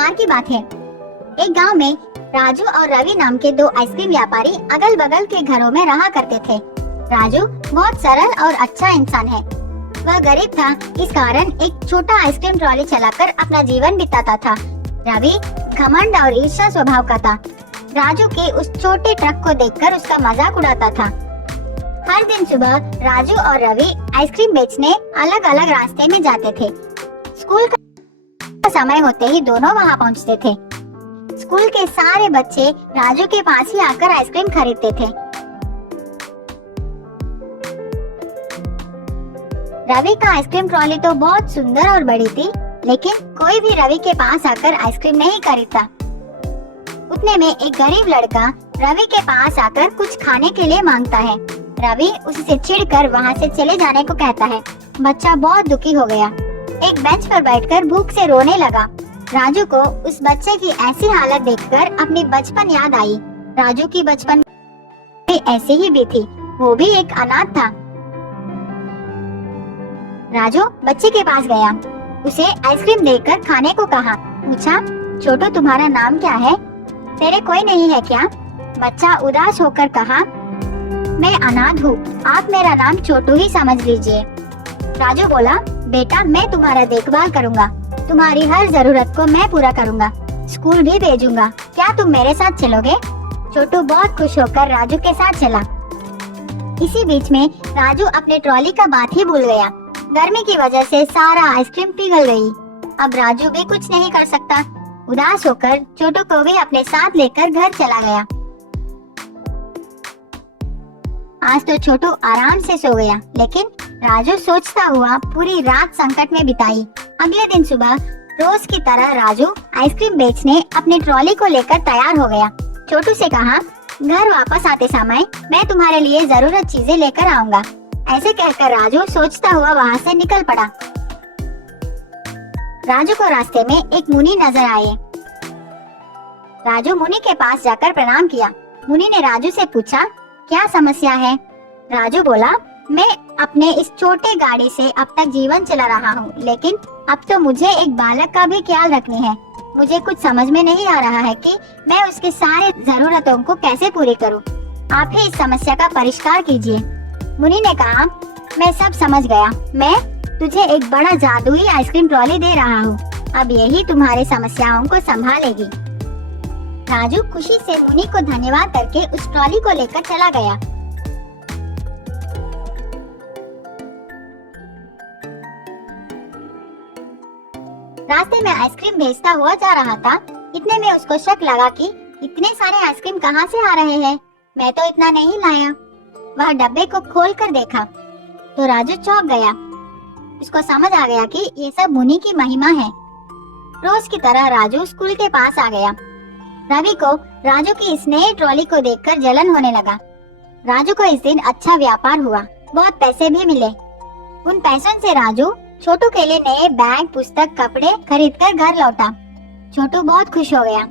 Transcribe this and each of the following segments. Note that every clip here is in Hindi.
बार की बात है। एक गांव में राजू और रवि नाम के दो आइसक्रीम व्यापारी अगल बगल के घरों में रहा करते थे। राजू बहुत सरल और अच्छा इंसान है। वह गरीब था, इस कारण एक छोटा आइसक्रीम ट्रॉली चलाकर अपना जीवन बिताता था। रवि घमंड और ईर्ष्या स्वभाव का था। राजू के उस छोटे ट्रक को देखकर उसका मजाक उड़ाता था। हर दिन सुबह राजू और रवि आइसक्रीम बेचने अलग अलग रास्ते में जाते थे। स्कूल का समय होते ही दोनों वहां पहुंचते थे। स्कूल के सारे बच्चे राजू के पास ही आकर आइसक्रीम खरीदते थे। रवि का आइसक्रीम ट्रॉली तो बहुत सुंदर और बड़ी थी, लेकिन कोई भी रवि के पास आकर आइसक्रीम नहीं खरीदता। उतने में एक गरीब लड़का रवि के पास आकर कुछ खाने के लिए मांगता है। रवि उससे चिढ़कर वहां से चले जाने को कहता है। बच्चा बहुत दुखी हो गया, एक बेंच पर बैठकर भूख से रोने लगा। राजू को उस बच्चे की ऐसी हालत देखकर अपनी बचपन याद आई। राजू की बचपन भी ऐसी ही भी थी, वो भी एक अनाथ था। राजू बच्चे के पास गया, उसे आइसक्रीम देकर खाने को कहा। पूछा, छोटू तुम्हारा नाम क्या है? तेरे कोई नहीं है क्या? बच्चा उदास होकर कहा, मैं अनाथ हूँ, आप मेरा नाम छोटू ही समझ लीजिए। राजू बोला, बेटा मैं तुम्हारा देखभाल करूँगा, तुम्हारी हर जरूरत को मैं पूरा करूँगा, स्कूल भी भेजूंगा, क्या तुम मेरे साथ चलोगे? छोटू बहुत खुश होकर राजू के साथ चला। इसी बीच में राजू अपने ट्रॉली का बात ही भूल गया। गर्मी की वजह से सारा आइसक्रीम पिघल गई। अब राजू भी कुछ नहीं कर सकता। उदास होकर छोटू को भी अपने साथ लेकर घर चला गया। आज तो छोटू आराम से सो गया, लेकिन राजू सोचता हुआ पूरी रात संकट में बिताई। अगले दिन सुबह रोज की तरह राजू आइसक्रीम बेचने अपनी ट्रॉली को लेकर तैयार हो गया। छोटू से कहा, घर वापस आते समय मैं तुम्हारे लिए जरूरत चीजें लेकर आऊंगा। ऐसे कहकर राजू सोचता हुआ वहाँ से निकल पड़ा। राजू को रास्ते में एक मुनि नजर आए। राजू मुनि के पास जाकर प्रणाम किया। मुनि ने राजू से पूछा, क्या समस्या है? राजू बोला, मैं अपने इस छोटे गाड़ी से अब तक जीवन चला रहा हूँ, लेकिन अब तो मुझे एक बालक का भी ख्याल रखनी है। मुझे कुछ समझ में नहीं आ रहा है कि मैं उसके सारे जरूरतों को कैसे पूरी करूँ। आप ही इस समस्या का परिष्कार कीजिए। मुनि ने कहा, मैं सब समझ गया, मैं तुझे एक बड़ा जादुई आइसक्रीम ट्रॉली दे रहा हूँ, अब यही तुम्हारी समस्याओं को संभालेगी। राजू खुशी से मुनि को धन्यवाद करके उस ट्रॉली को लेकर चला गया। रास्ते में आइसक्रीम बेचता हुआ जा रहा था। इतने में उसको शक लगा कि इतने सारे आइसक्रीम कहाँ से आ रहे हैं, मैं तो इतना नहीं लाया। वह डब्बे को खोलकर देखा तो राजू चौंक गया। उसको समझ आ गया कि ये सब मुनि की महिमा है। रोज की तरह राजू स्कूल के पास आ गया। रवि को राजू की इस नई ट्रॉली को देखकर जलन होने लगा। राजू को इस दिन अच्छा व्यापार हुआ, बहुत पैसे भी मिले। उन पैसों से राजू छोटू के लिए नए बैग, पुस्तक, कपड़े खरीदकर घर लौटा। छोटू बहुत खुश हो गया।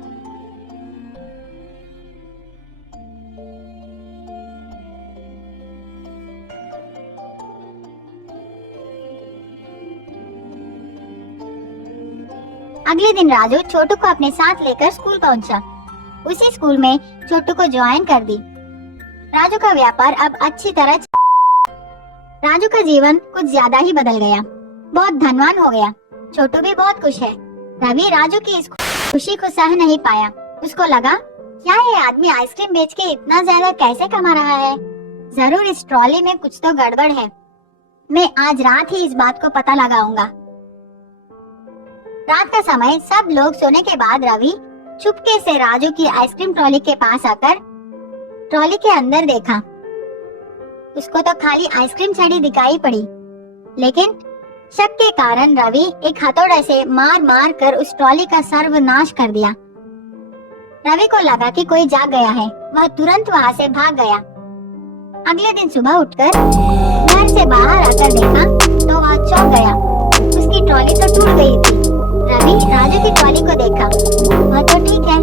अगले दिन राजू छोटू को अपने साथ लेकर स्कूल पहुंचा। उसी स्कूल में छोटू को ज्वाइन कर दी। राजू का व्यापार अब अच्छी तरह राजू का जीवन कुछ ज्यादा ही बदल गया, बहुत धनवान हो गया। छोटू भी बहुत खुश है। रवि राजू की इस खुशी को सह नहीं पाया। उसको लगा, क्या ये आदमी आइसक्रीम बेच के इतना ज्यादा कैसे कमा रहा है? जरूर इस ट्रॉली में कुछ तो गड़बड़ है। मैं आज रात ही इस बात को पता लगाऊंगा। रात का समय, सब लोग सोने के बाद रवि चुपके से राजू की आइसक्रीम ट्रॉली के पास आकर ट्रॉली के अंदर देखा। उसको तो खाली आइसक्रीम छड़ी दिखाई पड़ी, लेकिन शक के कारण रवि एक हथौड़े से मार मार कर उस ट्रॉली का सर्वनाश कर दिया। रवि को लगा कि कोई जाग गया है। वह तुरंत वहाँ से भाग गया। अगले दिन सुबह उठकर घर से बाहर आकर देखा तो वह चौंक गया। उसकी ट्रॉली तो टूट गई थी। रवि राजू की ट्रॉली को देखा, वह तो ठीक है।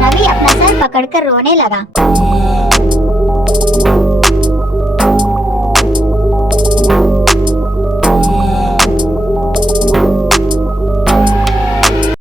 रवि अपना सर पकड़कर रोने लगा।